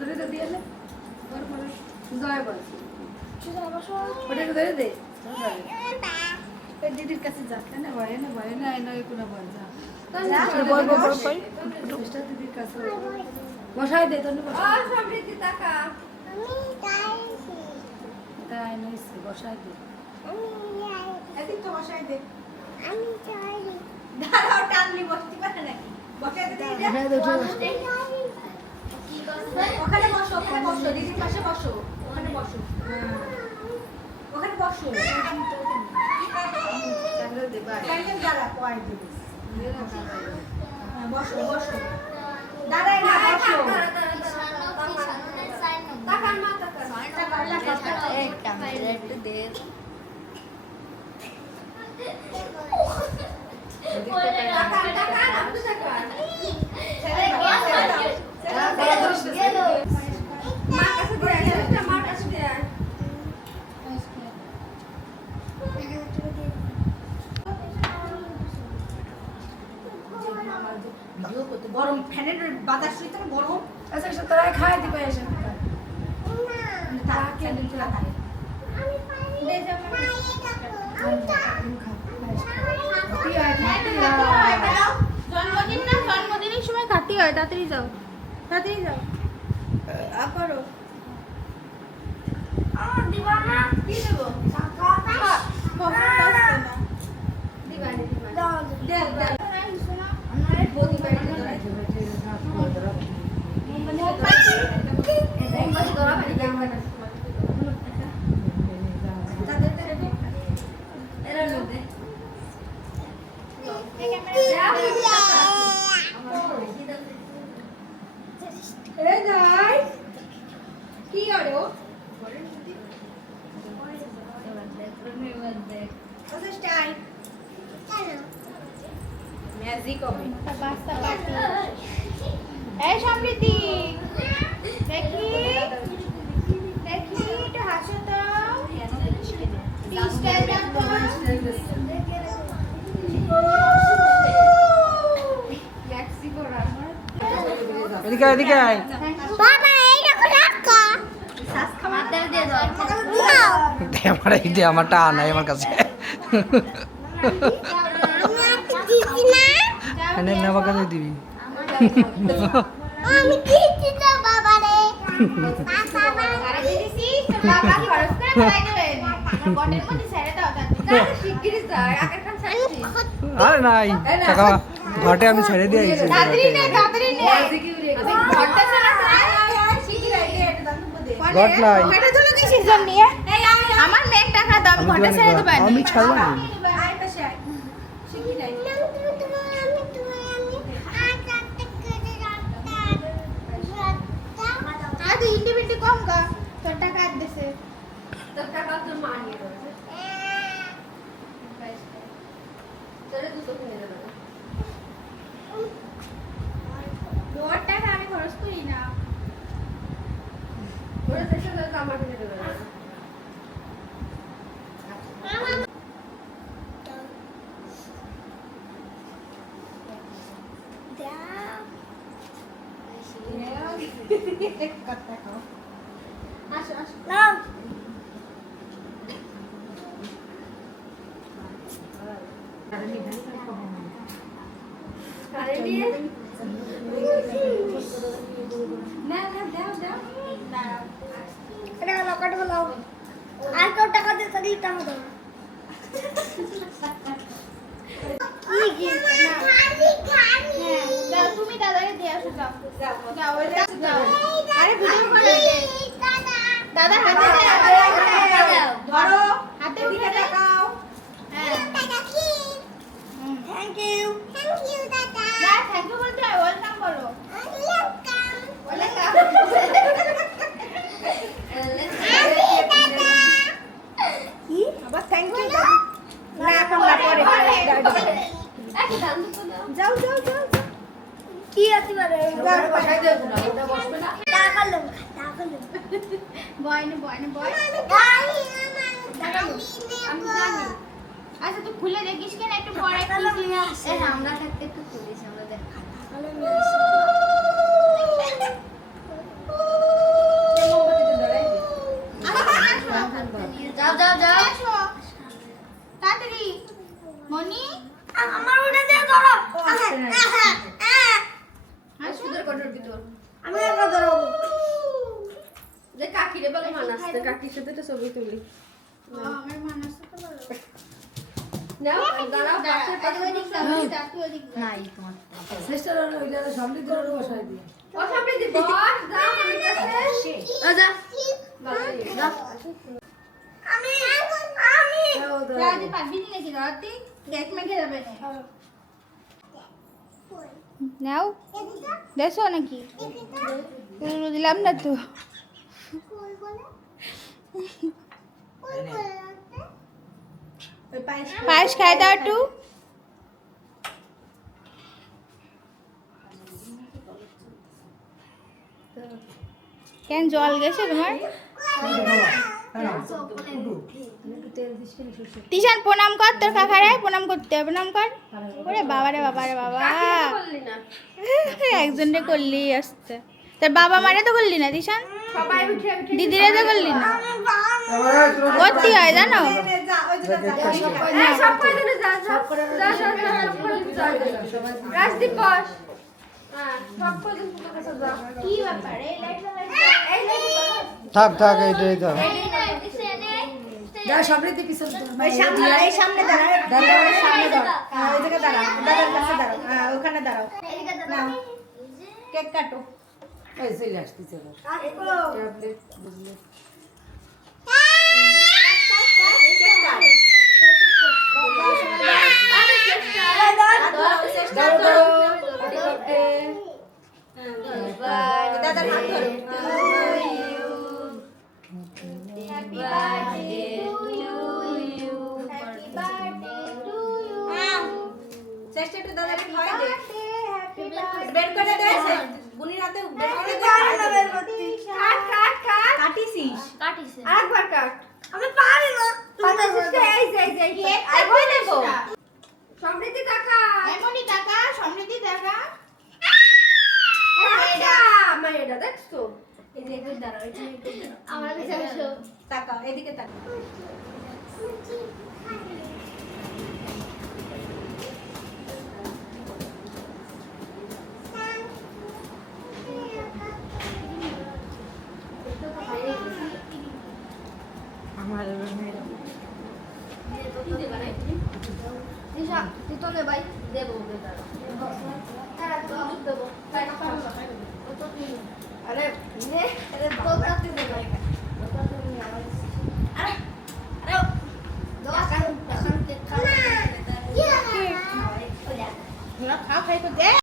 ধরে দিয়ে জয় বল ওটা ধরে দে দিদির কাছে যা না ভয় না কোনো বল যা দিদির কাছে বসাই দে তোর তাই নইছে বসাই দে এদিক তো বসাই দে দাঁড়াও টানলি বসতে পারে নাকি বসাই দে ওখানে বসো দিদির পাশে বসো ওখানে বসো দাঁড়া পয়েন্ট দিবি বসো দাঁড়াই না বসো তাকান মা গরম ফ্যানের বাতাস হইতে গরম আচ্ছা তোরা খাই দিবে এসে তাকে দিন চলা থাকে জন্মদিনের সময় খাতি হয় তাড়াতাড়ি যাও করো দিবা না কি দেবো কি আরো ম্যাজিক হবে এই সমৃদ্ধি দেখি একটু হাসো তো স্টাইল দাও এদিকে আয় বাবা এইটা রাখো মাথা দিয়ে দাও আমারটা নাই আমার কাছে এনে না বাবা কাছে দিবি আমি দিচ্ছি তো বাবা রে বাবা আরে দিছি তো বাবা খরচ করে বলাই দেবেন বটের মধ্যে ছেড়ে দাও তাতে শিগগিরই যাও আগে কাম ছাড়ছি আরে নাই টাকা ঘটে আমি ছেড়ে দিয়ে আইছি তাড়াতাড়ি নে আমি ঘরটা ছাড়া শিগগির আইলে এটা দাম দে ঘট নাই এটা চলো কি সিজন নিয়ে আমার মেয়ের টাকা দাম ঘরটা ছেড়ে দেব আমি ছাড়ব না আই পাশে আই শিগগির আই আরে ইন্ডিভিডুয়ালি কম কা তোর টাকা দেছে তোর টাকা তো মানিয়ে রয়েছে চলে দুটো কিনে দেব তোর টাকা আমি খরচ করি না ওরে দেশে তো আমার কিনে দেব আর কেউ টাকা দিয়ে তাহলে টাকা দাও তুমি দাদাকে দিয়ে আসো যাও আরে ভিডিও করে দাদা হাতে ধরো হাতে দিকে তাকাও হ্যাঁ থ্যাংক ইউ দাদা না থ্যাংক ইউ বলতে হয় ওয়েলকাম বলো ওয়েলকাম কি আবার থ্যাংক ইউ না এখন না পরে যাও কি আছে মানে বসাই দেব না ওটা বসবে না টাকা লো বয়নে বয় আমি জানি আচ্ছা তুই খুলে দেখিস কেন একটু পরে আমরা থাকতে একটু খুলিস আমরা দেখ যাও যাও যাও আসো তাড়াতাড়ি মনি আমার ওটা দিয়ে ধরো আর সুদের কটর ভিতর আমি একা ধরবো। যে কাকিরে বলে মানাসতে কাকির সাথে তো ছবি তুলি আমার মানাসতে তো বলো নাও দাঁড়াও পাশে পাশে ওদিক দাও তুই ওদিক নাই তোমার সিস্টার ওইটা সামনে ধরে বসাই দিয়ে। ও সামনে দি বস যাও আমি কাছে আজা আমি রাজি পারবি না নাকি রাতি দেখ মেঘে যাবে না নাও দেশো নাকি দিলাম না তো পায়েস খাই দাও একটু কেন জল গেছে তোমার তিশান প্রণাম কর তোর কাকারে প্রণাম করতে হবে প্রণাম কর ওরে বাবারে বাবারে বাবা একজনরে করলি আসতে তোর বাবা মারে তো করলি না তিশান দিদিরে তো করলি না করতে হয় জানো রাজদীপ বস কি ব্যাপার এই থাক থাক এইটাই থাক যা সমৃদ্ধি পিছন এই সামনে দাঁড়া দাঁড়া, এই সামনে দাঁড়া ওই জায়গায় দাঁড়া দাদার কাছে দাঁড়াও হ্যাঁ ওখানে দাঁড়াও নাও কেক কাটো ওই চলে আসতেছে ট্যাবলেট বুঝলে দাদার হাত ধরো happy birthday to you happy birthday to you চেষ্টা একটু দাদাকে খাওয়াই দে হ্যাপি বার্থডে বের করে দে বুনির হাতে বের করে দে কাট কাট কাট কাটিছিস আরেকবার কাট আমি পারি না এই যে কেক কই দেব সমৃদ্ধি টাকা এমনি টাকা সমৃদ্ধি টাকা এটা দেখছো এই যে একটু দাঁড়াও এই যে আমার কাছে আসো তাকাও এদিকে তাকাও আমার নিশা তুই তো নে ভাই দেবো দেবো আরে নে আরে তো তাতে দেবো আরে আরে দোয়া কান কান কে খাও খাও খাই তো দে